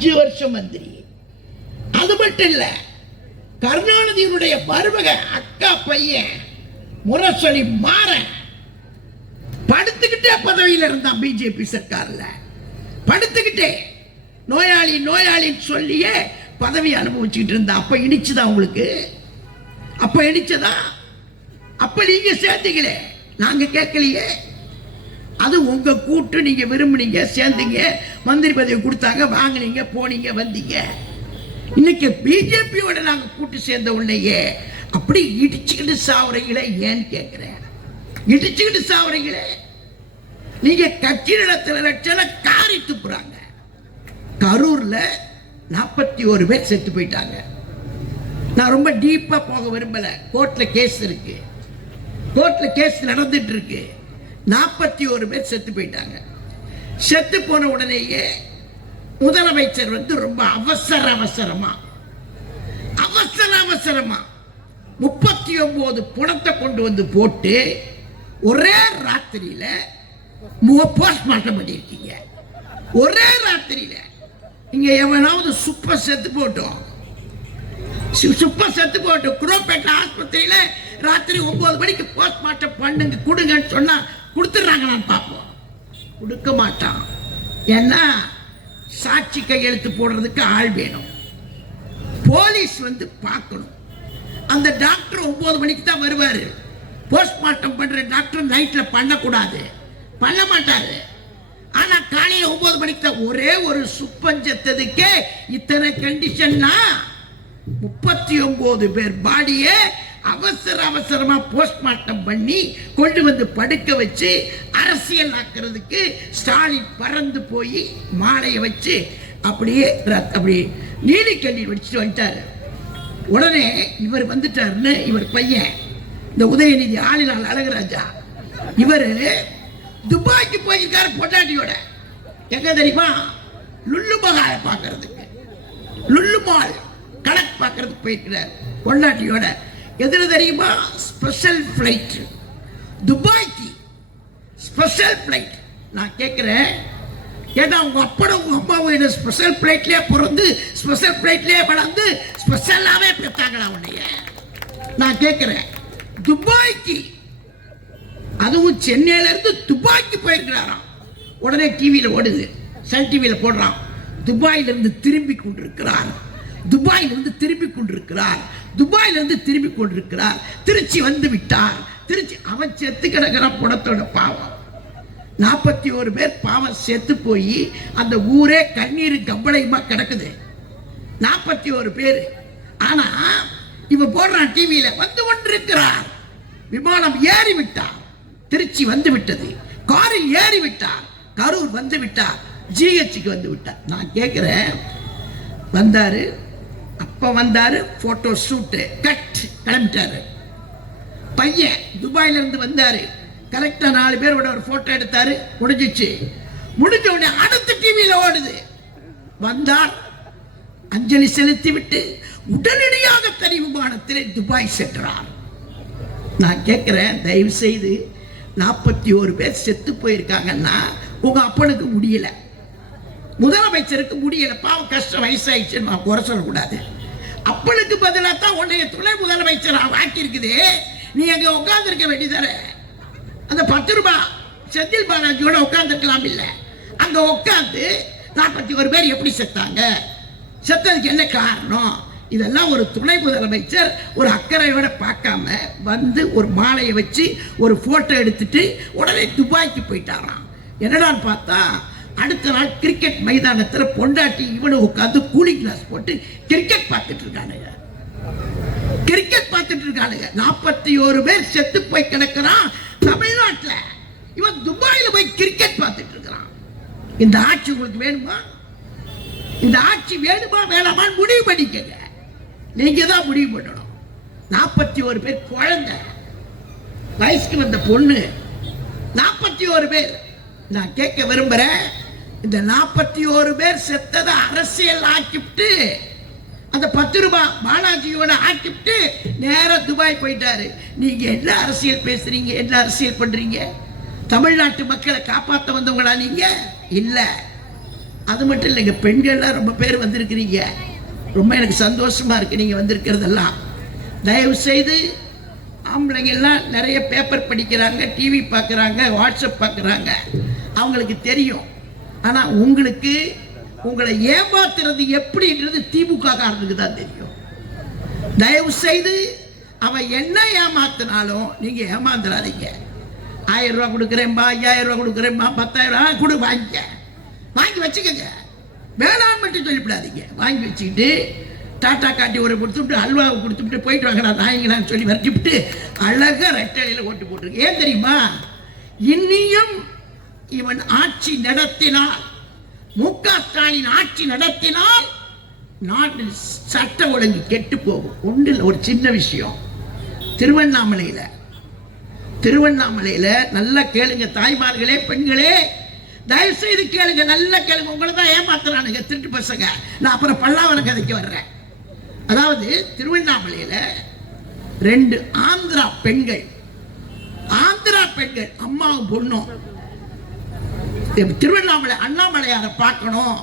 அஞ்சு வருஷம் மந்திரி. அது மட்டும் இல்ல கருணாநிதியினுடைய மருமக அக்கா பையன் முரசொலி மாறன் படுத்துக்கிட்டே பதவியில் இருந்தான் பிஜேபி சர்க்காரில். படுத்துக்கிட்டே நோயாளி நோயாளின்னு சொல்லியே பதவி அனுபவிச்சுக்கிட்டு இருந்தான். அப்போ இடிச்சுதா உங்களுக்கு? அப்போ இடிச்சதா? அப்போ நீங்கள் சேர்த்தீங்களே நாங்கள் கேட்கலையே? அது உங்க கூட்டு நீங்க விரும்புனீங்க. சேர்ந்தீங்க. மந்திரி பதவி கொடுத்தாங்க. வாங்குனீங்க போனீங்க வந்தீங்க. இன்னைக்கு பிஜேபியோட நாங்க கூட்டு சேர்ந்த உடனேயே அப்படி இடிச்சுக்கிட்டு சாவுறீங்களே ஏன்னு கேட்கிறேன் இடிச்சுக்கிட்டு சாவுறீங்களே. நீங்க கட்சி நடத்துற லட்சம் காரி துப்புறாங்க கரூர்ல நாற்பத்தி ஒரு பேர் செத்து போயிட்டாங்க. நான் ரொம்ப டீப்பா போக விரும்பல. கோர்ட்ல கேஸ் இருக்கு. கோர்ட்ல கேஸ் நடந்துட்டு இருக்கு. நாற்பத்தி ஒரு பேர் செத்து போயிட்டாங்க. செத்து போன உடனேயே முதலமைச்சர் வந்து ரொம்ப அவசர அவசரமா அவசர அவசரமா முப்பத்தி ஒன்பது புணத்தை கொண்டு வந்து போட்டு ஒரே ராத்திரியில போஸ்ட்மார்ட்டம் பண்ணியிருக்கீங்க. ஒரே ராத்திரியில இங்க எவனாவது சுப்ப செத்து போட்டோம். சு- சுப்ப செத்து போட்டோம். குரோப்பேட்டை ஆஸ்பத்திரியில ராத்திரி ஒன்பது மணிக்கு போஸ்ட்மார்ட்டம் பண்ணுங்க கொடுங்கன்னு சொன்னா கொடுத்துட்றாங்க நான் பார்ப்போம். கொடுக்க மாட்டான். ஏன்னா சாட்சி கையெழுத்து போடுறதுக்கு ஆள் வேணும். போலீஸ் வந்து பார்க்கணும். அந்த டாக்டர் ஒம்பது மணிக்கு தான் வருவார். போஸ்ட்மார்ட்டம் பண்ணுற டாக்டர் நைட்டில் பண்ணக்கூடாது. பண்ண மாட்டார். ஆனால் காலையில் ஒம்பது மணிக்கு தான் ஒரே ஒரு சுப்பஞ்சத்ததுக்கே இத்தனை கண்டிஷன்னா முப்பத்தி ஒம்பது பேர் பாடியை அவசர அவசரமா போஸ்ட்மார்ட்டம் பண்ணி கொண்டு வந்து படுக்க வச்சு அரசியல் ஆக்குறதுக்கு ஸ்டாலின் பறந்து போய் மாலையை வச்சு அப்படியே ரத்- அப்படி நீலிக்கண்ணி வச்சுட்டு வந்துட்டாரு. உடனே இவர் வந்துட்டாருன்னு இவர் பையன் இந்த உதயநிதி ஆளினால் அழகராஜா. இவர் துபாய்க்கு போயிருக்காரு பொட்டாட்டியோட எங்க தெரியுமா? லுல்லு மகாலை பார்க்கறதுக்கு. லுல்லு மால் கணக்கு பார்க்கறதுக்கு போயிருக்கிறார் பொண்டாட்டியோட. எதுல தெரியுமா? ஸ்பெஷல் ஃப்ளைட் துபாய்க்கு ஸ்பெஷல் ஃப்ளைட் நான் கேட்குறேன் ஏன்னா உங்கள் அப்பனும் உங்கள் அம்மாவும் என்ன ஸ்பெஷல் ஃப்ளைட்லேயே பிறந்து ஸ்பெஷல் ஃப்ளைட்லேயே வளர்ந்து ஸ்பெஷலாகவே பெற்றாங்களா உன்னைய? நான் கேட்குறேன் துபாய்க்கு அதுவும் சென்னையிலேருந்து துபாய்க்கு போயிருக்கிறாராம். உடனே டிவியில் ஓடுது. சன் டிவியில் போடுறான். துபாயிலிருந்து திரும்பி கொண்டிருக்கிறாராம் துபாயில் இருந்து திரும்பி கொண்டிருக்கிறார். துபாயிலிருந்து திரும்பி கொண்டிருக்கிறார். திருச்சி வந்து விட்டார். திருச்சி அவன் செத்து கிடக்கிற புடத்தோட பாவம். நாற்பத்தி ஒரு பேர் பாவம் செத்து போய் அந்த ஊரே கண்ணீர் கம்பளையுமா கிடக்குது. நாற்பத்தி ஒரு பேர். ஆனா இவன் போடுறான் டிவியில வந்து கொண்டிருக்கிறார். விமானம் ஏறி விட்டார். திருச்சி வந்து விட்டது. காரில் ஏறி விட்டார். கரூர் வந்து விட்டார். ஜிஹெச்சுக்கு வந்து விட்டார். நான் கேட்குறேன் வந்தாரு. இப்போ வந்தாரு போட்டோ ஷூட்டு கட் கிளம்பிட்டாரு. பையன் துபாயில இருந்து வந்தாரு கரெக்டா நாலு பேரோட ஒரு போட்டோ எடுத்தாரு. முடிஞ்சிச்சு. முடிஞ்ச உடனே அடுத்த டிவியில் ஓடுது. வந்தார். அஞ்சலி செலுத்தி விட்டு உடனடியாக தனி விமானத்திலே துபாய் சென்றார். நான் கேட்குறேன் தயவு செய்து நாற்பத்தி ஒரு பேர் செத்து போயிருக்காங்கன்னா உங்கள் அப்பனுக்கு முடியல. முதலமைச்சருக்கு முடியல. பாவம் கஷ்டம் வயசாயிடுச்சுன்னு நான் குறை சொல்லக்கூடாது. அப்பளுக்கு பதிலாக தான் உன்னைய துணை முதலமைச்சர் ஆக்கி இருக்குது நீ அங்கே உட்காந்துருக்க வேண்டியதானே அந்த பத்து ரூபாய் செந்தில் பாலாஜியோட உட்காந்துருக்கலாம் இல்லை. அங்கே உட்காந்து நாற்பத்தி ஒரு பேர் எப்படி செத்தாங்க? செத்ததுக்கு என்ன காரணம்? இதெல்லாம் ஒரு துணை முதலமைச்சர் ஒரு அக்கறையோட பார்க்காம வந்து ஒரு மாலையை வச்சு ஒரு ஃபோட்டோ எடுத்துட்டு உடனே துபாய்க்கு போயிட்டாராம். என்னடான்னு பார்த்தா அடுத்த நாள் கிரிக்கெட் மைதானத்தில் பொண்டாட்டி இவனு உட்காந்து கூலிங் கிளாஸ் போட்டு கிரிக்கெட் பார்த்துட்டு இருக்கானுங்க. கிரிக்கெட் பார்த்துட்டு இருக்கானுங்க. நாற்பத்தி ஒரு பேர் செத்து போய் கிடக்கிறான் தமிழ்நாட்டில். இவன் துபாயில் போய் கிரிக்கெட் பார்த்துட்டு இருக்கிறான். இந்த ஆட்சி உங்களுக்கு வேணுமா? இந்த ஆட்சி வேணுமா வேணாமான்னு முடிவு பண்ணிக்கங்க. நீங்க தான் முடிவு பண்ணணும். நாற்பத்தி ஒரு பேர் குழந்தை. வயசுக்கு வந்த பொண்ணு. நாற்பத்தி ஒரு பேர். நான் கேட்க விரும்புகிறேன் இந்த நாற்பத்தி ஒரு பேர் செத்ததை அரசியல் ஆக்கிவிட்டு அந்த பத்து ரூபாய் பாலாஜியோட ஆக்கிவிட்டு நேராக துபாய் போயிட்டாரு. நீங்க என்ன அரசியல் பேசுறீங்க? என்ன அரசியல் பண்றீங்க? தமிழ்நாட்டு மக்களை காப்பாற்ற வந்தவங்களா நீங்க? இல்லை. அது மட்டும் இல்லைங்க பெண்கள்லாம் ரொம்ப பேர் வந்திருக்கிறீங்க. ரொம்ப எனக்கு சந்தோஷமா இருக்கு நீங்க வந்திருக்கிறதெல்லாம். தயவு செய்து ஆம்பளைங்கெல்லாம் நிறைய பேப்பர் படிக்கிறாங்க டிவி பார்க்குறாங்க வாட்ஸ்அப் பார்க்குறாங்க. அவங்களுக்கு தெரியும். ஆனால் உங்களுக்கு உங்களை ஏமாத்துறது எப்படின்றது திமுக காரனுக்கு தான் தெரியும். தயவு செய்து அவன் என்ன ஏமாத்தினாலும் நீங்க ஏமாந்துடாதீங்க ஆயிரம் ரூபா கொடுக்குறேன்பா ஐயாயிரம் ரூபா கொடுக்குறேன்பா பத்தாயிரம் ரூபா கொடு வாங்கிக்க. வாங்கி வச்சுக்கோங்க. வேளாண் மட்டும் சொல்லிவிடாதீங்க. வாங்கி வச்சுக்கிட்டு டாட்டா காட்டி ஒரு கொடுத்துட்டு அல்வாவை கொடுத்துட்டு போயிட்டு வாங்கடா நாயங்களான்னு சொல்லி விரட்டிவிட்டு அழகாக ரெட்டையில ஓட்டு போட்டிருக்கு. ஏன் தெரியுமா? இன்னியும் இவன் ஆட்சி நடத்தினால் மு க ஸ்டாலின் ஆட்சி நடத்தினால் நாட்டில் சட்ட ஒழுங்கு கெட்டு போகும். ஒன்றில் ஒரு சின்ன விஷயம். திருவண்ணாமலையில் திருவண்ணாமலையில் நல்லா கேளுங்க தாய்மார்களே பெண்களே. தயவு செய்து கேளுங்க நல்லா கேளுங்க. உங்களை தான் ஏமாத்துறானுங்க திருட்டு பசங்க. நான் அப்புறம் பல்லாவரம் கதைக்கு வர்றேன். அதாவது திருவண்ணாமலையில் ரெண்டு ஆந்திரா பெண்கள் ஆந்திரா பெண்கள் அம்மாவும் பொண்ணும் திருவண்ணாமலை அண்ணாமலையாரை பார்க்கணும்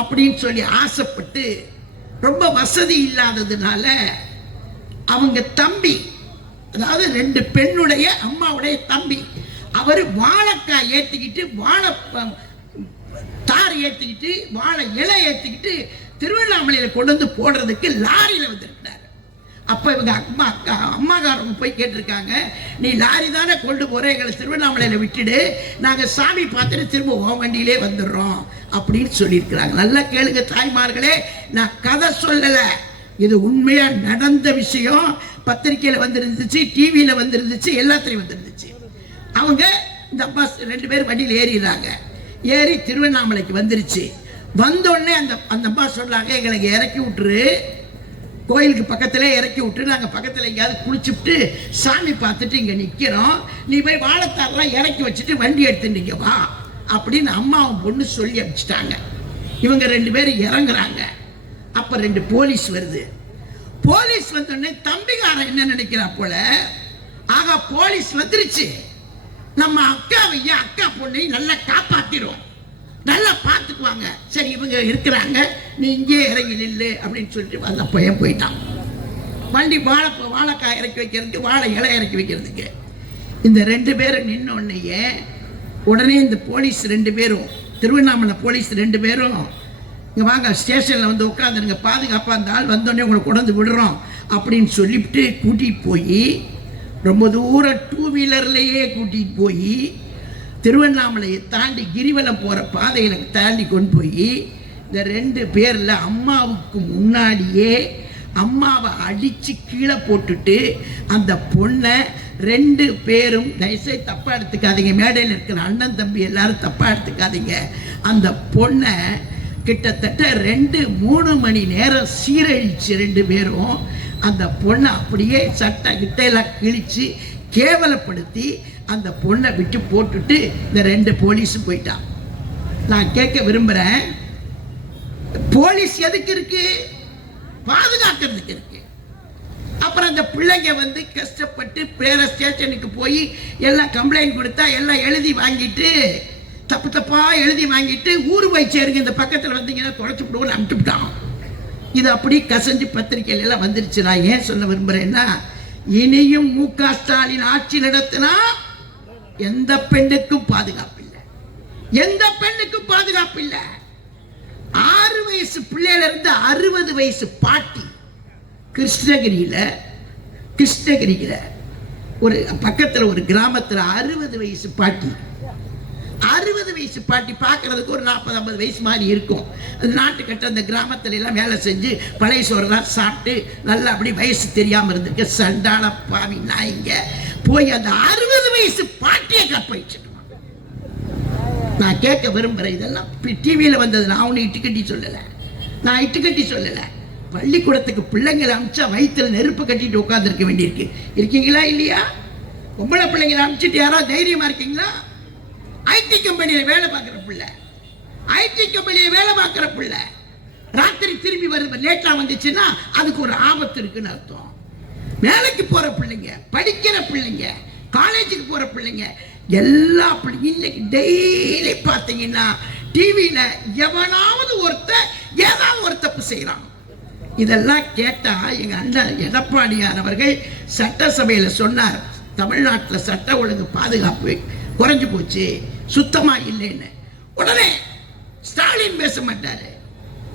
அப்படின்னு சொல்லி ஆசைப்பட்டு ரொம்ப வசதி இல்லாததுனால அவங்க தம்பி அதாவது ரெண்டு பெண்ணுடைய அம்மாவுடைய தம்பி அவர் வாழைக்காய் ஏற்றிக்கிட்டு வாழை தார் ஏற்றிக்கிட்டு வாழை இலை ஏற்றிக்கிட்டு திருவண்ணாமலையில் கொண்டு வந்து போடுறதுக்கு லாரியில் வந்திருக்கிறார். அப்போ இவங்க அம்மா அக்கா அம்மாக்காரங்க போய் கேட்டிருக்காங்க நீ லாரி தானே கொண்டு போகிற எங்களை திருவண்ணாமலையில் விட்டுடு நாங்கள் சாமி பார்த்துட்டு திரும்ப ஓ வண்டியிலே வந்துடுறோம் அப்படின்னு சொல்லியிருக்கிறாங்க. நல்லா கேளுங்க தாய்மார்களே நான் கதை சொல்லலை. இது உண்மையாக நடந்த விஷயம். பத்திரிக்கையில் வந்துருந்துச்சு டிவியில் வந்துருந்துச்சு எல்லாத்துலேயும் வந்துருந்துச்சு. அவங்க இந்த பஸ் ரெண்டு பேரும் வண்டியில் ஏறிடுறாங்க. ஏறி திருவண்ணாமலைக்கு வந்துருச்சு. வந்தோடனே அந்த அந்த அம்மா சொல்றாங்க எங்களுக்கு இறக்கி விட்டுரு. கோயிலுக்கு பக்கத்திலே இறக்கி விட்டு நாங்கள் பக்கத்தில் எங்கேயாவது குளிச்சுட்டு சாமி பார்த்துட்டு இங்கே நிற்கிறோம் நீ போய் வாழைத்தாரெலாம் இறக்கி வச்சுட்டு வண்டி எடுத்து நிற்க வா அப்படின்னு அம்மாவும் பொண்ணு சொல்லி அனுப்பிச்சிட்டாங்க. இவங்க ரெண்டு பேரும் இறங்குறாங்க. அப்போ ரெண்டு போலீஸ் வருது. போலீஸ் வந்தோடனே தம்பிகாரன் என்ன நினைக்கிறா போல? ஆகா போலீஸ் வந்துருச்சு. நம்ம அக்காவையும் அக்கா பொண்ணையும் நல்லா காப்பாத்திரும் நல்லா பார்த்துக்குவாங்க. சரி இவங்க இருக்கிறாங்க. நீ இங்கே இறங்கி நில்லு அப்படின்னு சொல்லிட்டு அந்த பையன் போயிட்டான். வண்டி வாழை வாழைக்காய் இறக்கி வைக்கிறதுக்கு வாழை இலை இறக்கி வைக்கிறதுக்கு. இந்த ரெண்டு பேரும் நின்னோடனேயே உடனே இந்த போலீஸ் ரெண்டு பேரும் திருவண்ணாமலை போலீஸ் ரெண்டு பேரும் இங்கே வாங்க ஸ்டேஷனில் வந்து உட்காந்துருங்க. பாதுகாப்பாக அந்த ஆள் வந்தோடனே உங்களை கொண்டு விடுறோம். அப்படின்னு சொல்லிவிட்டு கூட்டிகிட்டு போய் ரொம்ப தூரம் டூ வீலர்லேயே கூட்டிகிட்டு போய் திருவண்ணாமலையை தாண்டி கிரிவலம் போகிற பாதையில் தாண்டி கொண்டு போய் இந்த ரெண்டு பேரில் அம்மாவுக்கு முன்னாடியே அம்மாவை அடித்து கீழே போட்டுட்டு அந்த பொண்ணை ரெண்டு பேரும் தயவுசெய்து தப்பாக எடுத்துக்காதீங்க. மேடையில் இருக்கிற அண்ணன் தம்பி எல்லாரும் தப்பாக எடுத்துக்காதீங்க. அந்த பொண்ணை கிட்டத்தட்ட ரெண்டு மூணு மணி நேரம் சீரழிச்சு ரெண்டு பேரும் அந்த பொண்ணை அப்படியே சட்டை கிட்டையெல்லாம் கிழிச்சு கேவலப்படுத்தி அந்த பொண்ணை விட்டு போட்டுட்டு இந்த ரெண்டு போலீஸும் போயிட்டான் நான் கேட்க விரும்புகிறேன் போலீஸ் எதுக்கு இருக்கு? பாதுகாக்கிறதுக்கு இருக்கு. அப்புறம் அந்த பிள்ளைங்க வந்து கஷ்டப்பட்டு பேர ஸ்டேஷனுக்கு போய் எல்லாம் கம்ப்ளைண்ட் கொடுத்தா எல்லாம் எழுதி வாங்கிட்டு தப்பு தப்பா எழுதி வாங்கிட்டு ஊர் போய் சேருங்க. இந்த பக்கத்தில் வந்தீங்கன்னா தொலைச்சி விடுவோம்னு அனுப்பிவிட்டான் இது அப்படி கசஞ்சு பத்திரிக்கையில எல்லாம் வந்துருச்சு நான் ஏன் சொல்ல விரும்புகிறேன்னா இனியும் மு க ஸ்டாலின் ஆட்சி நடத்தினா எந்த பெண்ணுக்கும் பாதுகாப்பு இல்லை எந்த பெண்ணுக்கும் பாதுகாப்பு இல்லை ஆறு வயசு பிள்ளையில இருந்து அறுபது வயசு பாட்டி கிருஷ்ணகிரியில கிருஷ்ணகிரியில ஒரு பக்கத்தில் ஒரு கிராமத்தில் அறுபது வயசு பாட்டி. அறுபது வயசு பாட்டி பார்க்கறதுக்கு ஒரு நாற்பது ஐம்பது வயசு மாதிரி இருக்கும். அது நாட்டுக்கட்ட அந்த கிராமத்துல எல்லாம் வேலை செஞ்சு பழைய சோறுலாம் சாப்பிட்டு நல்லா அப்படி வயசு தெரியாம இருந்திருக்க சண்டாள பாவி நாய்ங்க போய் அந்த அறுபது வயசு பாட்டியை கற்பழிச்சிட்டு நான் கேட்க விரும்புகிறேன் இதெல்லாம் டிவியில் வந்தது நான் உன்னை இட்டுக்கட்டி சொல்லலை. நான் இட்டுக்கட்டி சொல்லலை. பள்ளிக்கூடத்துக்கு பிள்ளைங்களை அமிச்சா வயிற்றுல நெருப்பு கட்டிட்டு உட்காந்துருக்க வேண்டியிருக்கு. இருக்கீங்களா இல்லையா? பொம்பளை பிள்ளைங்களை அனுப்பிச்சிட்டு யாராவது தைரியமாக இருக்கீங்களா? ஐடி கம்பெனியில் வேலை பார்க்குற பிள்ளை. ஐடி கம்பெனியில் வேலை பார்க்குற பிள்ளை. ராத்திரி திரும்பி வருது லேட்டாக வந்துச்சுன்னா அதுக்கு ஒரு ஆபத்து இருக்குன்னு அர்த்தம். வேலைக்கு போகிற பிள்ளைங்க படிக்கிற பிள்ளைங்க காலேஜுக்கு போகிற பிள்ளைங்க எல்லா பிள்ளைங்க இன்னைக்கு டெய்லி பார்த்தீங்கன்னா டிவியில் எவனாவது ஒருத்த ஏதாவது ஒரு தப்பு செய்கிறான் இதெல்லாம் கேட்டால் எங்கள் அண்ணன் எடப்பாடியார் அவர்கள் சட்டசபையில் சொன்னார் தமிழ்நாட்டில் சட்ட ஒழுங்கு பாதுகாப்பு குறைஞ்சி போச்சு. சுத்தமா இல்லைன்னு. உடனே ஸ்டாலின் பேச மாட்டாரு.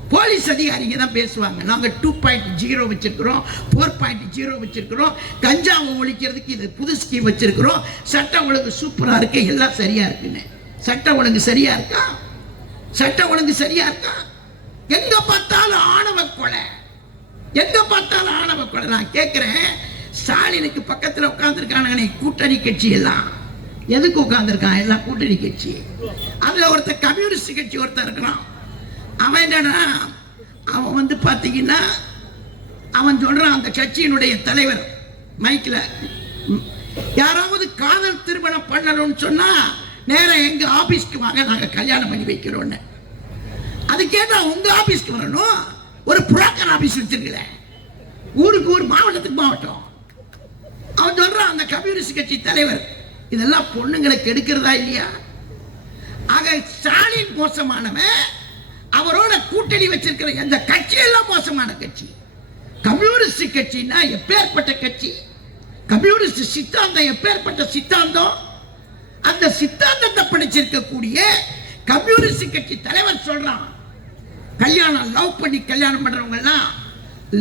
போலீஸ் அதிகாரிங்க தான் பேசுவாங்க. நாங்கள் டூ பாயிண்ட் ஜீரோ வச்சிருக்கிறோம் ஃபோர் பாயிண்ட் ஜீரோ வச்சிருக்கிறோம். கஞ்சாவை ஒழிக்கிறதுக்கு இது புது ஸ்கீம் வச்சிருக்கிறோம். சட்டம் ஒழுங்கு சூப்பராக இருக்கு எல்லாம் சரியா இருக்குன்னு. சட்டம் ஒழுங்கு சரியா இருக்கா? சட்டம் ஒழுங்கு சரியா இருக்கா? எங்க பார்த்தாலும் ஆணவ கொலை. எங்க பார்த்தாலும் ஆணவ கொலை. நான் கேட்கிறேன் ஸ்டாலினுக்கு பக்கத்தில் உட்காந்துருக்கானுங்க கூட்டணி கட்சி எல்லாம். எதுக்கு உட்காந்துருக்கான் எல்லாம் கூட்டணி கட்சி. அதில் ஒருத்தர் கம்யூனிஸ்ட் கட்சி ஒருத்தர் இருக்கிறான். அவன் என்னன்னா அவன் வந்து பார்த்தீங்கன்னா அவன் சொல்கிறான் அந்த கட்சியினுடைய தலைவர் மைக்கில் யாராவது காதல் திருமணம் பண்ணணும்னு சொன்னால் நேராக எங்கள் ஆஃபீஸ்க்கு வாங்க நாங்கள் கல்யாணம் பண்ணி வைக்கிறோம்னு அது உங்கள் ஆஃபீஸ்க்கு வரணும்? ஒரு புரோக்கர் ஆஃபீஸ் வச்சுருக்கல ஊருக்கு ஊர் மாவட்டத்துக்கு மாவட்டம். அவன் சொல்கிறான் அந்த கம்யூனிஸ்ட் கட்சி தலைவர் இதெல்லாம் பொண்ணுங்களை கெடுக்கிறதா இல்லையா? ஆக ஸ்டாலின் மோசமானவன் அவரோட கூட்டணி வச்சிருக்கிற எந்த கட்சி எல்லாம் மோசமான கட்சி? கம்யூனிஸ்ட் கட்சினா எப்பேற்பட்ட கட்சி? கம்யூனிஸ்ட் சித்தாந்தம் எப்பேற்பட்ட சித்தாந்தம்? அந்த சித்தாந்தத்தை படிச்சிருக்கக்கூடிய கம்யூனிஸ்ட் கட்சி தலைவர் சொல்றான் கல்யாணம் லவ் பண்ணி கல்யாணம் பண்றவங்கலாம்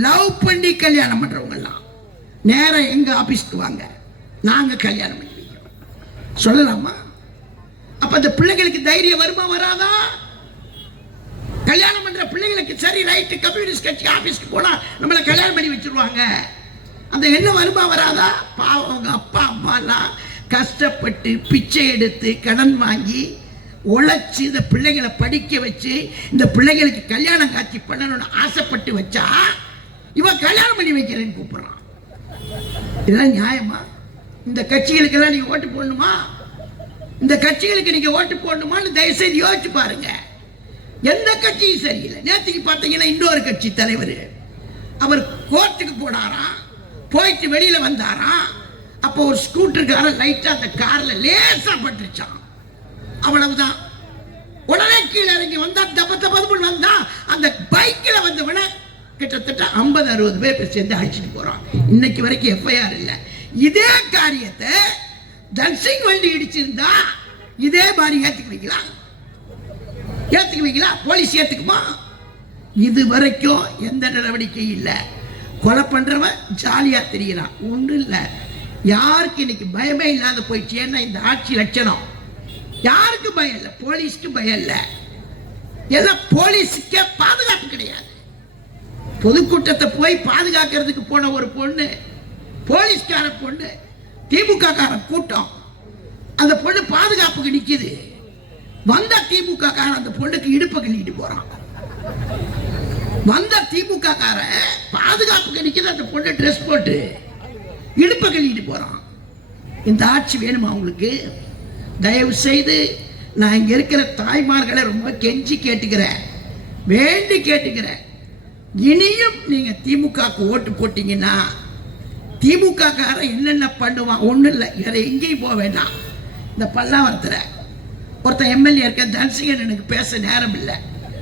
லவ் பண்ணி கல்யாணம் பண்றவங்கலாம் நேரம் எங்க ஆபீஸ்க்கு வாங்க நாங்க கல்யாணம் சொல்லலாமா? அப்ப அந்த பிள்ளைகளுக்கு தைரியம் வருமா வராதா? கல்யாணம் பண்ற பிள்ளைகளுக்கு சரி ரைட்டு கம்யூனிஸ்ட் கட்சி ஆபீஸ்க்கு போனா நம்மளை கல்யாணம் பண்ணி வச்சிருவாங்க. அந்த எண்ணம் வருமா வராதா? பாவம் அவங்க அப்பா அம்மாலாம் கஷ்டப்பட்டு பிச்சை எடுத்து கடன் வாங்கி உழைச்சி இந்த பிள்ளைகளை படிக்க வச்சு இந்த பிள்ளைகளுக்கு கல்யாணம் காட்சி பண்ணணும்னு ஆசைப்பட்டு வச்சா இவன் கல்யாணம் பண்ணி வைக்கிறேன்னு கூப்பிடுறான். இதெல்லாம் நியாயமா? இந்த கட்சிகளுக்கெல்லாம் நீங்க ஓட்டு போடணுமா? இந்த கட்சிகளுக்கு நீங்க ஓட்டு போடணுமான்னு தயவுசெய்து யோசிச்சு பாருங்க. எந்த கட்சியும் சரியில்லை. நேற்றுக்கு பார்த்தீங்கன்னா இன்னொரு கட்சி தலைவர். அவர் கோர்ட்டுக்கு போனாராம். போயிட்டு வெளியில வந்தாராம். அப்போ ஒரு ஸ்கூட்டருக்காரன் லைட்டா அந்த கார்ல லேசா பட்டுருச்சான் அவ்வளவுதான். உடனே கீழே இறங்கி வந்தா தப்ப தப்பு வந்தா அந்த பைக்கில் வந்தவன கிட்டத்தட்ட ஐம்பது அறுபது பேர் சேர்ந்து அடிச்சுட்டு போறான். இன்னைக்கு வரைக்கும் எஃப்ஐஆர் இல்லை. இதே காரியத்தை தன்சிங் வண்டி இடிச்சிருந்தா இதே மாதிரி ஏத்துக்குவீங்களா ஏத்துக்குவீங்களா போலீஸ் ஏத்துக்குமா? இது வரைக்கும் எந்த நடவடிக்கையும் இல்லை. கொலை பண்றவன் ஜாலியா தெரியறான். ஒன்றும் இல்லை. யாருக்கு இன்னைக்கு பயமே இல்லாத போயிடுச்சு ஏன்னா இந்த ஆட்சி லட்சணம். யாருக்கு பயம் இல்லை? போலீஸ்க்கு பயம் இல்லை. எல்லாம் போலீஸுக்கே பாதுகாப்பு கிடையாது. பொதுக்கூட்டத்தை போய் பாதுகாக்கிறதுக்கு போன ஒரு பொண்ணு போலீஸ்கார பொண்ணு திமுக கார கூட்டம். அந்த பொண்ணு பாதுகாப்புக்கு நிக்குது. வந்த திமுக கார அந்த பொண்ணுக்கு இடுப்பை கிள்ளிட்டு போறான். வந்த திமுக கார பாதுகாப்புக்கு நிக்குது அந்த பொண்ணு ட்ரெஸ் போட்டு இடுப்பை கிள்ளிட்டு போறான். இந்த ஆட்சி வேணுமா உங்களுக்கு? தயவு செய்து நான் இங்க இருக்கிற தாய்மார்களை ரொம்ப கெஞ்சி கேட்டுக்கிறேன். வேண்டி கேட்டுக்கிறேன். இனியும் நீங்க திமுகக்கு ஓட்டு போட்டீங்கன்னா திமுக காரன் என்னென்ன பண்ணுவான்? ஒன்றும் இல்லை. வேற எங்கேயும் போக வேண்டாம். இந்த பல்லாவரத்தில் ஒருத்தன் எம்எல்ஏ இருக்க தனசிகன் எனக்கு பேச நேரம் இல்லை.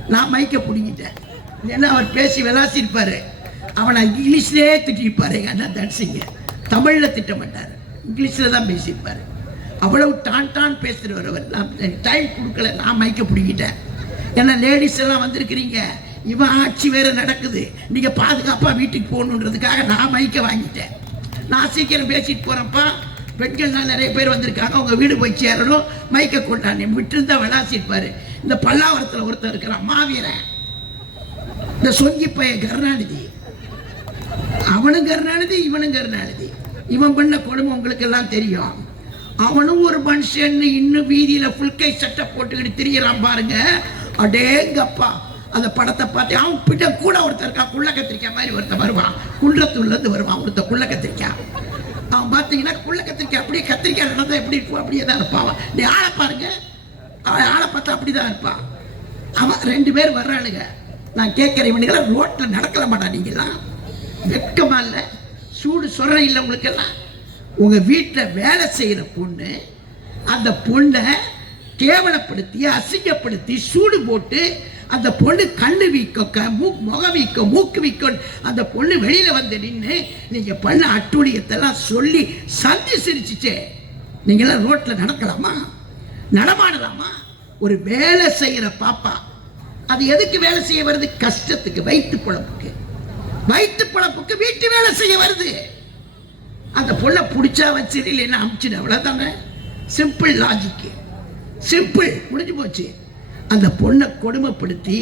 நான் மைக்க பிடிங்கிட்டேன். ஏன்னா அவர் பேசி விளாசிருப்பார் அவனை இங்கிலீஷ்லேயே திட்டிருப்பார் எங்கள் அண்ணா தனசிங்கன் தமிழில் திட்ட மாட்டார். இங்கிலீஷில் தான் பேசியிருப்பாரு. அவ்வளவு டான் டான் பேசுகிறவர் அவர். நான் டைம் கொடுக்கல. நான் மைக்க பிடிக்கிட்டேன் ஏன்னா லேடிஸ் எல்லாம் வந்திருக்கிறீங்க. இவன் ஆட்சி வேறு நடக்குது. நீங்கள் பாதுகாப்பாக வீட்டுக்கு போகணுன்றதுக்காக நான் மைக்க வாங்கிட்டேன். நான் சீக்கிரம் பேசிட்டு போறேன்ப்பா. பெண்கள்லாம் நிறைய பேர் வந்திருக்காங்க. அவங்க வீடு போய் சேரணும். மைக்க கொண்டாந்து விட்டுருந்தா விளாசிருப்பாரு இந்த பல்லாவரத்தில் ஒருத்தர் இருக்கிறான் மாவீரன். இந்த சொங்கி பைய கருணாநிதி. அவனும் கருணாநிதி இவனும் கருணாநிதி. இவன் பண்ண கொடுமை உங்களுக்கு எல்லாம் தெரியும். அவனும் ஒரு மனுஷன் இன்னும் வீதியில் ஃபுல்கை சட்டை போட்டுக்கிட்டு திரியறான் பாருங்க. அடேங்கப்பா. அந்த படத்தை பார்த்து அவன் பிட்ட கூட ஒருத்தர் இருக்கான் குள்ள கத்திரிக்காய் மாதிரி ஒருத்தன் வருவான். குன்றத்தூர்லேருந்து வருவான் ஒருத்தன் குள்ள கத்திரிக்காய். அவன் பார்த்தீங்கன்னா குள்ள கத்திரிக்காய் அப்படியே கத்திரிக்காய் நடந்தால் எப்படி இருக்கும்? அப்படியே தான் இருப்பான் நீ ஆளை பாருங்க. அவன் ஆளை பார்த்தா அப்படிதான் இருப்பான். அவன் ரெண்டு பேர் வர்றாளுங்க. நான் கேட்குற இவனுங்களை ரோட்டில் நடக்கல மாட்டா நீங்களாம் வெட்கமா இல்லை. சூடு சொல்ற இல்லை உங்களுக்கெல்லாம். உங்கள் வீட்டில் வேலை செய்கிற பொண்ணு அந்த பொண்ணை கேவலப்படுத்தி அசிங்கப்படுத்தி சூடு போட்டு அந்த பொண்ணு கண்ணு வீக்க க மூ முக வீக்கம் மூக்கு வீக்கம் அந்த பொண்ணு வெளியில வந்து நின்று நீங்க பண்ண அட்டுழியத்தெல்லாம் சொல்லி சந்தி சிரிச்சிச்சே. நீங்களாம் ரோட்ல நடக்கலாமா? நடமாடலாமா? ஒரு வேலை செய்யற பாப்பா. அது எதுக்கு வேலை செய்ய வருது? கஷ்டத்துக்கு வயிற்று குழப்புக்கு வயிற்று குழப்புக்கு வீட்டு வேலை செய்ய வருது. அந்த பொண்ணை பிடிச்சா வச்சு இல்லைன்னா அமிச்சிடு. அவ்வளோதானே சிம்பிள் லாஜிக்கு சிம்பிள் முடிஞ்சு போச்சு. அந்த பொண்ணை கொடுமைப்படுத்தி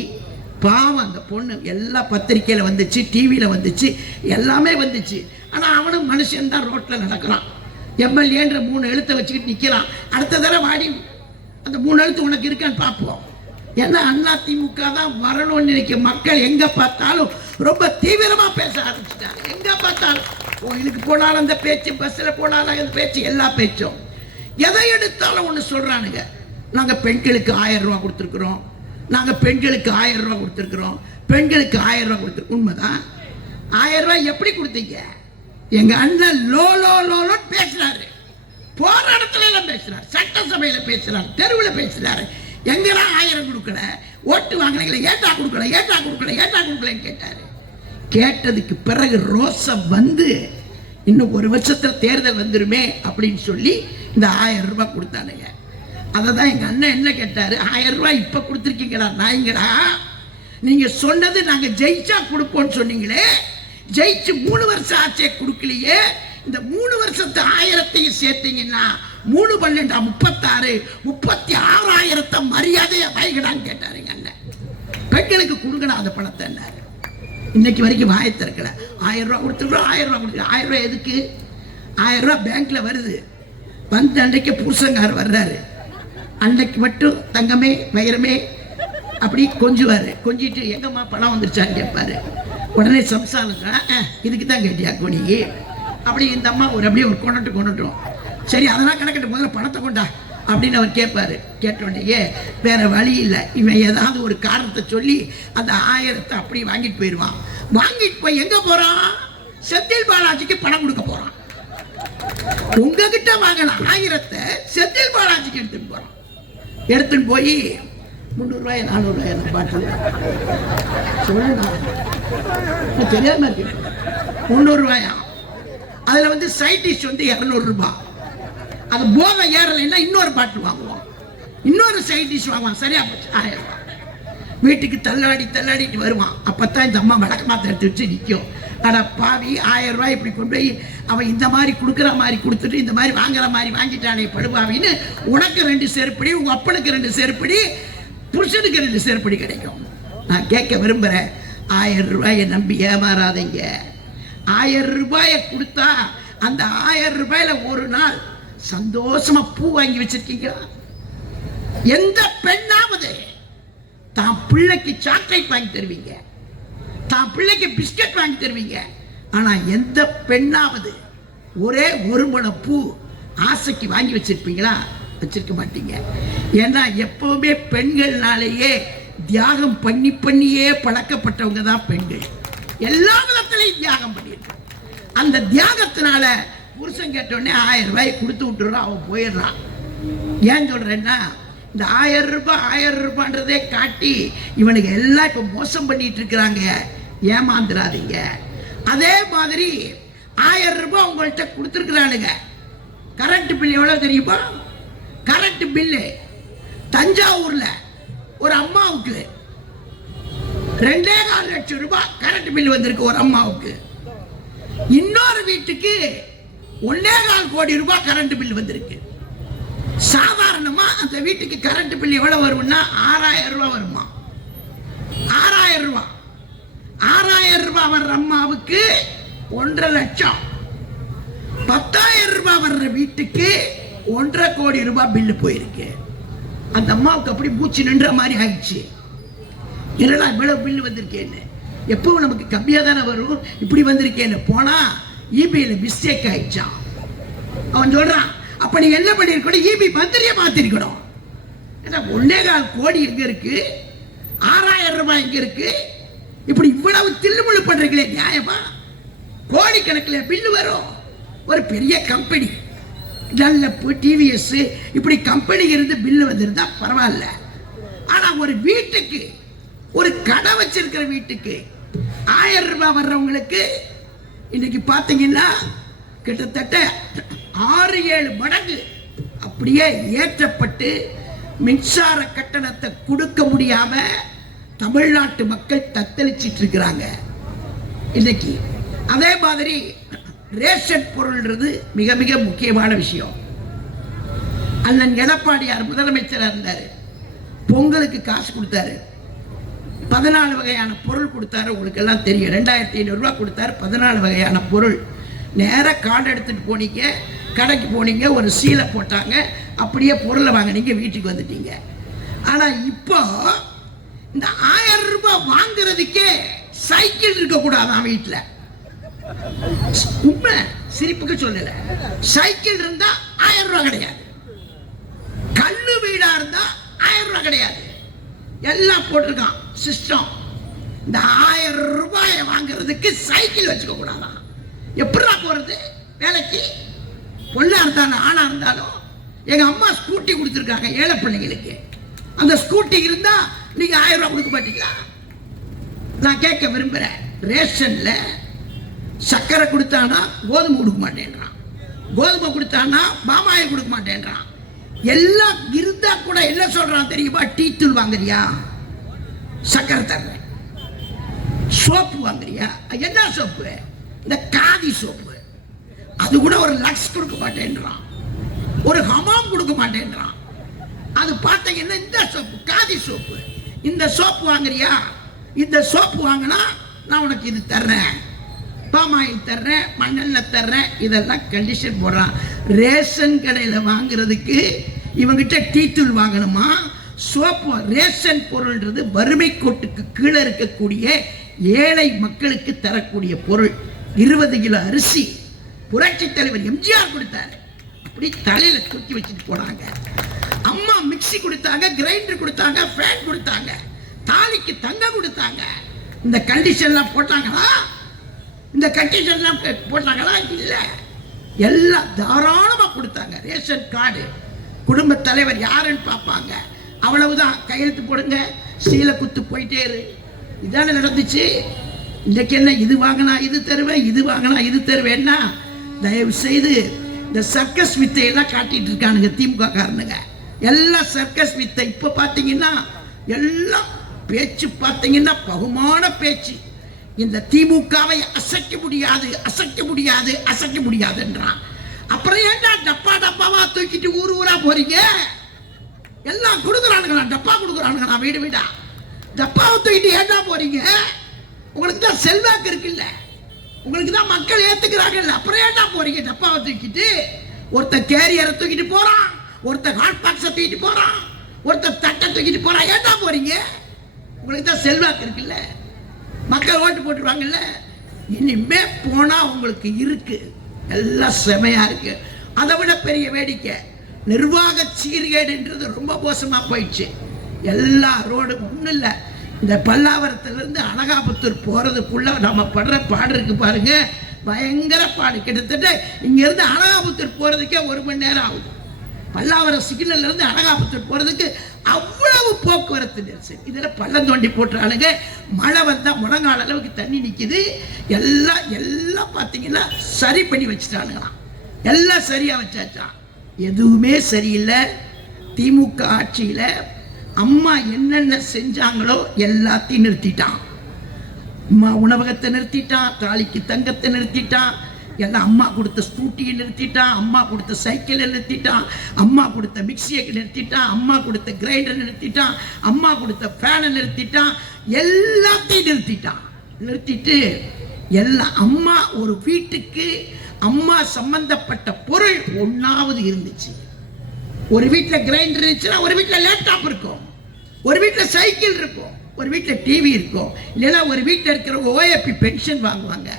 பாவம் அந்த பொண்ணு எல்லா பத்திரிக்கையில் வந்துச்சு டிவியில் வந்துச்சு எல்லாமே வந்துச்சு. ஆனால் அவனும் மனுஷன் தான் ரோட்டில் நடக்கிறான். எம்எல்ஏன்ற மூணு எழுத்தை வச்சுக்கிட்டு நிற்கிறான் அடுத்த தடவை வாடி. அந்த மூணு எழுத்து உனக்கு இருக்கான்னு பார்ப்போம். ஏன்னா அண்ணா திமுக தான் வரணும்னு நினைக்க மக்கள் எங்கே பார்த்தாலும் ரொம்ப தீவிரமாக பேச ஆரம்பிச்சிட்டாங்க. எங்கே பார்த்தாலும் கோயிலுக்கு போனாலும் அந்த பேச்சு பஸ்ஸில் போனாலும் அந்த பேச்சு எல்லா பேச்சும். எதை எடுத்தாலும் ஒன்று சொல்கிறானுங்க நாங்கள் பெண்களுக்கு ஆயிரம் ரூபா கொடுத்துருக்குறோம். நாங்கள் பெண்களுக்கு ஆயிரம் ரூபா கொடுத்துருக்குறோம். பெண்களுக்கு ஆயிரம் ரூபா கொடுத்து உண்மைதான் ஆயிரம் ரூபாய் எப்படி கொடுத்தீங்க? எங்க அண்ணன் லோ லோ லோன்னு பேசுறாரு. போற இடத்துல எல்லாம் பேசுறாரு. சட்டசபையில பேசுறாரு. தெருவில் பேசுறாரு. எங்கெல்லாம் ஆயிரம் கொடுக்கல? ஓட்டு வாங்கினீங்களே ஏட்டா கொடுக்கல ஏட்டா கொடுக்கல ஏட்டா கொடுக்கலன்னு கேட்டாரு. கேட்டதுக்கு பிறகு ரோசம் வந்து இன்னும் ஒரு வருஷத்துல தேர்தல் வந்துருமே அப்படின்னு சொல்லி இந்த ஆயிரம் ரூபாய் கொடுத்தானுங்க. அதை தான் எங்கள் அண்ணன் என்ன கேட்டார்? ஆயிரம் ரூபாய் இப்போ கொடுத்துருக்கீங்களா நாய்ங்களா? நீங்கள் சொன்னது நாங்கள் ஜெயிச்சா கொடுப்போம்னு சொன்னீங்களே. ஜெயிச்சு மூணு வருஷம் ஆச்சே கொடுக்கலையே. இந்த மூணு வருஷத்து ஆயிரத்தையும் சேர்த்தீங்கன்னா மூணு பன்னெண்டா முப்பத்தாறு முப்பத்தி ஆறாயிரத்தை மரியாதையை வைகடான்னு கேட்டாருங்க அண்ணன். பெண்களுக்கு கொடுக்கணும் அந்த பணத்தை என்ன இன்னைக்கு வரைக்கும் வாயை திறக்கல. ஆயிரம் ரூபா கொடுத்துருக்கோம் ஆயிரம் ரூபா கொடுத்துருக்கோம் ஆயிரம் ரூபா எதுக்கு? ஆயிரம் ரூபா பேங்க்ல வருது. வந்து அன்றைக்கு புருஷங்கார் வர்றாரு. அன்னைக்கு மட்டும் தங்கமே வைரமே அப்படி கொஞ்சுவாரு. கொஞ்சிட்டு எங்கம்மா பணம் வந்துருச்சான்னு கேட்பாரு உடனே சம்சாரம் இதுக்கு தான் கேட்டியா கொடி அப்படி இந்த அம்மா ஒரு அப்படியே ஒரு கொண்டுட்டு கொண்டுட்டோம். சரி அதெல்லாம் கணக்கிட்டு முதல்ல பணத்தை கொண்டா அப்படின்னு அவர் கேட்பாரு கேட்டோடனேயே வேற வழி இல்லை. இவன் ஏதாவது ஒரு காரணத்தை சொல்லி அந்த ஆயிரத்தை அப்படி வாங்கிட்டு போயிடுவான் வாங்கிட்டு போய் எங்க போறான்? செந்தில் பாலாஜிக்கு பணம் கொடுக்க போறான். உங்ககிட்ட வாங்கின ஆயிரத்தை செந்தில் பாலாஜிக்கு எடுத்துட்டு போறான். எடுத்துட்டு போய் முந்நூறுரூவாய் நானூறுரூவாய் அந்த பாட்டில் சொல்லுங்க. தெரியாம இருக்கு முந்நூறுரூவாயா அதில் வந்து சைட் டிஷ் வந்து இரநூறுபா. அது போதை ஏறலைன்னா இன்னொரு பாட்டில் வாங்குவோம். இன்னொரு சைட் டிஷ் வாங்குவான் சரியா போச்சு? ஆயிரம் ரூபாய். வீட்டுக்கு தள்ளாடி தள்ளாடிட்டு வருவான். அப்போ தான் இந்த அம்மா வடக்கு மாத்த எடுத்து வச்சு நிற்கும் அட பாவி ஆயிரம் ரூபாய் இப்படி கொண்டு போய் அவன் இந்த மாதிரி கொடுக்குற மாதிரி கொடுத்துட்டு இந்த மாதிரி வாங்குற மாதிரி வாங்கிட்டானே படுபாவின்னு உனக்கு ரெண்டு செருப்படி உங்க அப்பனுக்கு ரெண்டு செருப்படி புருஷனுக்கு ரெண்டு செருப்படி கிடைக்கும். நான் கேட்க விரும்புகிறேன் ஆயிரம் ரூபாயை நம்பி ஏமாறாதீங்க. ஆயிரம் ரூபாயை கொடுத்தா அந்த ஆயிரம் ரூபாயில ஒரு நாள் சந்தோஷமா பூ வாங்கி வச்சிருக்கீங்களா? எந்த பெண்ணாவது தான் பிள்ளைக்கு சாக்லேட் வாங்கி தருவீங்க. தான் பிள்ளைக்கு பிஸ்கட் வாங்கி தருவீங்க. ஆனால் எந்த பெண்ணாவது ஒரே ஒரு முழம் பூ ஆசைக்கு வாங்கி வச்சிருப்பீங்களா? வச்சிருக்க மாட்டீங்க. ஏன்னா எப்பவுமே பெண்கள்னாலேயே தியாகம் பண்ணி பண்ணியே பழக்கப்பட்டவங்க தான் பெண்கள். எல்லா விதத்திலையும் தியாகம் பண்ணியிருக்கோம் அந்த தியாகத்தினால புருஷன் கேட்டோடனே ஆயிரம் ரூபாய் கொடுத்து விட்டுறான் அவன் போயிடுறான். ஏன் சொல்கிறேன்னா இந்த ஆயிரம் ரூபாய் ஆயிரம் ரூபான்றதே காட்டி இவனுக்கு எல்லாம் இப்போ மோசம் பண்ணிட்டு இருக்கிறாங்க. ஏமாந்துடாதீங்க அதே மாதிரி ஆயிரம் ரூபாய் உங்கள்கிட்ட கொடுத்துருக்குறானுங்க. கரண்ட் பில் எவ்வளவு தெரியுமா? கரண்ட் பில்லு தஞ்சாவூர்ல ஒரு அம்மாவுக்கு ரெண்டே கால் லட்சம் ரூபாய் கரண்ட் பில் வந்திருக்கு ஒரு அம்மாவுக்கு. இன்னொரு வீட்டுக்கு ஒன்னே கால் கோடி ரூபாய் கரண்ட் பில் வந்திருக்கு. சாதாரணமா அந்த வீட்டுக்கு கரண்ட் பில் எவ்வளவு வரும்னா ஆறாயிரம் ரூபாய் வரும் ஆறாயிரம் ரூபாய் ஆறாயிரம் ரூபாய் வர்ற அம்மாவுக்கு ஒன்றரை லட்சம். பத்தாயிரம் ரூபாய் வர்ற வீட்டுக்கு ஒன்றரை கோடி ரூபாய் பில்லு போயிருக்கு. அந்த அம்மாவுக்கு அப்படி மூச்சு நின்ற மாதிரி ஆயிடுச்சு. என்னடா இவ்வளவு பில்லு வந்திருக்கேன்னு? எப்பவும் நமக்கு கம்மியாக தானே வரும்? இப்படி வந்திருக்கேன்னு போனா இபியில் மிஸ்டேக் ஆயிடுச்சான் அவன் சொல்றான் அப்ப நீங்க என்ன பண்ணிருக்கணும்? இபி மந்திரிய மாத்திருக்கணும் ஏன்னா ஒன்னே கால் கோடி எங்க இருக்கு? ஆறாயிரம் ரூபாய் எங்க இருக்கு? இப்படி இவ்வளவு தில்லுமுள்ளு பண்றீங்களே நியாயமா? கோடிக்கணக்கில் பில்லு வரும். ஒரு பெரிய கம்பெனி. நல்ல டிவிஎஸ். இப்படி கம்பெனி இருந்து பில்லு வந்திருந்தா பரவாயில்ல. ஆனா ஒரு வீட்டுக்கு ஒரு கடை வச்சிருக்கிற வீட்டுக்கு ஆயிரம் ரூபாய் வர்றவங்களுக்கு இன்னைக்கு பார்த்தீங்கன்னா கிட்டத்தட்ட ஆறு ஏழு மடங்கு அப்படியே ஏற்றப்பட்டு மின்சார கட்டணத்தை கொடுக்க முடியாமல் தமிழ்நாட்டு மக்கள் தத்தளிச்சிட்டு இருக்கிறாங்க இன்னைக்கு அதே மாதிரி ரேஷன் பொருள்ன்றது மிக மிக முக்கியமான விஷயம். அண்ணன் எடப்பாடியார் முதலமைச்சராக இருந்தார். பொங்கலுக்கு காசு கொடுத்தாரு. பதினாலு வகையான பொருள் கொடுத்தாரு. உங்களுக்கு எல்லாம் தெரியும். ரெண்டாயிரத்தி ஐநூறுரூவா கொடுத்தாரு. பதினாலு வகையான பொருள். நேராக கார்டு எடுத்துகிட்டு போனீங்க. கடைக்கு போனீங்க. ஒரு சீலை போட்டாங்க. அப்படியே பொருளை வாங்கினீங்க. வீட்டுக்கு வந்துட்டீங்க. ஆனால் இப்போ இந்த ஆயிரம் ரூபாய் வாங்குறதுக்கே சைக்கிள் இருக்கக்கூடாதான் வீட்டில் உண்மை சிரிப்புக்கு சொல்லல. சைக்கிள் இருந்தா ஆயிரம் ரூபாய் கிடையாது. கல்லு வீடா இருந்தா ஆயிரம் ரூபாய் கிடையாது. எல்லாம் போட்டிருக்கான் சிஸ்டம் இந்த ஆயிரம் ரூபாயை வாங்குறதுக்கு சைக்கிள் வச்சுக்க கூடாதான் எப்படிடா போறது? வேலைக்கு? பொண்ணா இருந்தாலும் ஆணா இருந்தாலும் எங்க அம்மா ஸ்கூட்டி கொடுத்துருக்காங்க ஏழை பிள்ளைங்களுக்கு. அந்த ஸ்கூட்டி இருந்தா நீங்க ஆயிரம் ரூபாய் கொடுக்க மாட்டீங்களா? நான் கேட்க விரும்புறேன். ரேஷன்ல சர்க்கரை கொடுத்தானா கோதுமை கொடுக்க மாட்டேன்றான். கோதுமை கொடுத்தானா பாமாயை கொடுக்க மாட்டேன்றான். எல்லாம் இருந்தா கூட என்ன சொல்றான் தெரியுமா? டீ தூள் வாங்குறியா? சக்கரை தர்றேன் சோப்பு வாங்குறியா? என்ன சோப்பு? இந்த காதி சோப்பு. அது கூட ஒரு லக்ஸ் கொடுக்க மாட்டேன்றான். ஒரு ஹமாம் கொடுக்க மாட்டேன்றான். அது பார்த்தீங்கன்னா இந்த சோப்பு காதி சோப்பு. இந்த சோப்பு வாங்குறியா? இந்த சோப்பு வாங்கினா நான் உனக்கு இது தர்றேன். பாமாயில் தர்றேன் மண்ணெண்ணெய் தர்றேன். இதெல்லாம் கண்டிஷன் போடுறான். ரேஷன் கடையில் வாங்குறதுக்கு இவங்கிட்ட டீ தூள் வாங்கணுமா? சோப்பு ரேஷன் பொருள்ன்றது வறுமை கோட்டுக்கு கீழே இருக்கக்கூடிய ஏழை மக்களுக்கு தரக்கூடிய பொருள். இருபது கிலோ அரிசி. புரட்சி தலைவர் எம்ஜிஆர் கொடுத்தாரு. அப்படி தலையில தூக்கி வச்சுட்டு போனாங்க. மிக்சி மிக்ஸி கொடுத்தாங்க கிரைண்டர் கொடுத்தாங்க ஃபேன் கொடுத்தாங்க தாலிக்கு தங்கம் கொடுத்தாங்க. இந்த கண்டிஷன்லாம் போட்டாங்களா? இந்த கண்டிஷன்லாம் போட்டாங்களா? இல்லை. எல்லாம் தாராளமாக கொடுத்தாங்க. Ration card. குடும்ப தலைவர் யாருன்னு பார்ப்பாங்க. அவ்வளவுதான். கையெழுத்து போடுங்க. சீலை குத்து போயிட்டே இரு. இதானே நடந்துச்சு? இன்றைக்கு என்ன? இது வாங்கினா இது தருவேன் இது வாங்கினா இது தருவேன்னா தயவு செய்து இந்த சர்க்கஸ் வித்தையெல்லாம் காட்டிட்டு இருக்கானுங்க திமுக காரணங்க எல்லாம் சர்க்கஸ் வித்தை. இப்போ பார்த்தீங்கன்னா எல்லாம் பேச்சு பார்த்தீங்கன்னா பகுமான பேச்சு. இந்த திமுகவை அசைக்க முடியாது அசைக்க முடியாது அசைக்க முடியாதுன்றான். அப்புறம் ஏன்டா டப்பா டப்பாவா தூக்கிட்டு ஊர் ஊரா போறீங்க? எல்லாம் கொடுக்குறானுங்களா? டப்பா கொடுக்குறானுங்களா? வீடு வீடா. டப்பாவை தூக்கிட்டு ஏன்டா போறீங்க? உங்களுக்கு தான் செல்வாக்கு இருக்குல்ல. உங்களுக்கு தான் மக்கள் ஏத்துக்கிறாங்கல்ல. அப்புறம் ஏன்டா போறீங்க? டப்பாவை தூக்கிட்டு. ஒருத்தன் கேரியரை தூக்கிட்டு போறான். ஒருத்தன் ஹாட் பாக்ஸை தூக்கிட்டு போறான். ஒருத்தன் தட்டை தூக்கிட்டு போறான். ஏன்டா போறீங்க? உங்களுக்கு தான் செல்வாக்கு இருக்குல்ல. மக்கள் ஓட்டு போட்டுருவாங்கல்ல. இனிமே போனா உங்களுக்கு இருக்கு. எல்லாம் செமையா இருக்கு. அதை விட பெரிய வேடிக்கை. நிர்வாக சீர்கேடுன்றது ரொம்ப மோசமா போயிடுச்சு. எல்லா ரோடும் ஒன்றும் இல்லை. இந்த பல்லாவரத்துலேருந்து அனகாபுத்தூர் போகிறதுக்குள்ளே நம்ம படுற பாடு இருக்கு பாருங்க. பயங்கர பாடு. கிட்டத்தட்ட இங்கேருந்து அனகாபுத்தூர் போகிறதுக்கே ஒரு மணி நேரம் ஆகுது. பல்லாவரம் சிக்னல்ல இருந்து அனகாபுத்தூர் போறதுக்கு அவ்வளவு போக்குவரத்து நெரிசல். இதில் பள்ளம் தோண்டி போட்டுறானுங்க மழை வந்தால் முழங்கால அளவுக்கு தண்ணி நிற்கிது எல்லாம் எல்லாம் பார்த்தீங்கன்னா சரி பண்ணி வச்சுட்டானுங்களாம். எல்லாம் சரியாக வச்சாச்சான் எதுவுமே சரியில்லை. திமுக ஆட்சியில் அம்மா என்னென்ன செஞ்சாங்களோ எல்லாத்தையும் நிறுத்திட்டான். உணவகத்தை நிறுத்திட்டான் தாலிக்கு தங்கத்தை நிறுத்திட்டான். எல்லாம் அம்மா கொடுத்த ஸ்கூட்டியை நிறுத்திட்டான் அம்மா கொடுத்த சைக்கிளை நிறுத்திட்டான் அம்மா கொடுத்த மிக்சியை நிறுத்திட்டான் அம்மா கொடுத்த கிரைண்டரை நிறுத்திட்டான் அம்மா கொடுத்த ஃபேனை நிறுத்திட்டான் எல்லாத்தையும் நிறுத்திட்டான் நிறுத்திட்டு எல்லாம் அம்மா ஒரு வீட்டுக்கு அம்மா சம்பந்தப்பட்ட பொருள் ஒன்றாவது இருந்துச்சு. ஒரு வீட்டில் கிரைண்டர் இருந்துச்சுன்னா ஒரு வீட்டில் லேப்டாப் இருக்கும். ஒரு வீட்டில் சைக்கிள் இருக்கும். ஒரு வீட்டில் டிவி இருக்கும். இல்லைன்னா ஒரு வீட்டில் இருக்கிற ஓஏபி பென்ஷன் வாங்குவாங்க.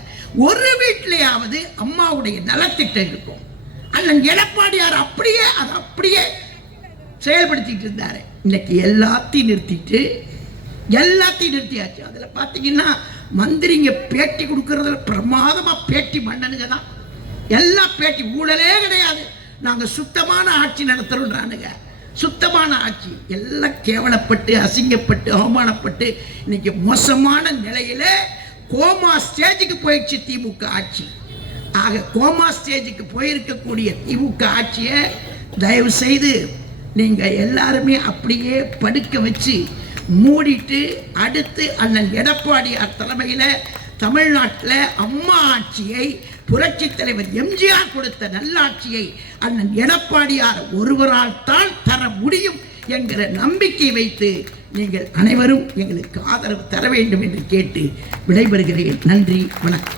ஒரு வீட்டிலேயாவது அம்மாவுடைய நலத்திட்டம் இருக்கும். அண்ணன் எடப்பாடியார் அப்படியே அதை அப்படியே செயல்படுத்திட்டு இருந்தார். இன்னைக்கு எல்லாத்தையும் நிறுத்திட்டு எல்லாத்தையும் நிறுத்தியாச்சு. அதில் பார்த்தீங்கன்னா மந்திரிங்க பேட்டி கொடுக்கறதுல பிரமாதமாக பேட்டி மன்னனுங்க தான். எல்லாம் பேட்டி ஊழலே கிடையாது. நாங்கள் சுத்தமான ஆட்சி நடத்துகிறோன்றானுங்க சுத்தமான ஆட்சி. எல்லாம் கேவலப்பட்டு அசிங்கப்பட்டு அவமானப்பட்டு இன்னைக்கு மோசமான நிலையில கோமா ஸ்டேஜுக்கு போயிடுச்சு திமுக ஆட்சி. ஆக கோமா ஸ்டேஜுக்கு போயிருக்கக்கூடிய திமுக ஆட்சியை தயவு செய்து நீங்கள் எல்லாருமே அப்படியே படுக்க வச்சு மூடிட்டு அடுத்து அண்ணன் எடப்பாடியார் தலைமையில் தமிழ்நாட்டில் அம்மா ஆட்சியை புரட்சி தலைவர் எம்ஜிஆர் கொடுத்த நல்லாட்சியை அண்ணன் எடப்பாடியார் ஒருவரால் தான் தர முடியும் என்கிற நம்பிக்கை வைத்து நீங்கள் அனைவரும் எங்களுக்கு ஆதரவு தர வேண்டும் என்று கேட்டு விடைபெறுகிறேன். நன்றி வணக்கம்.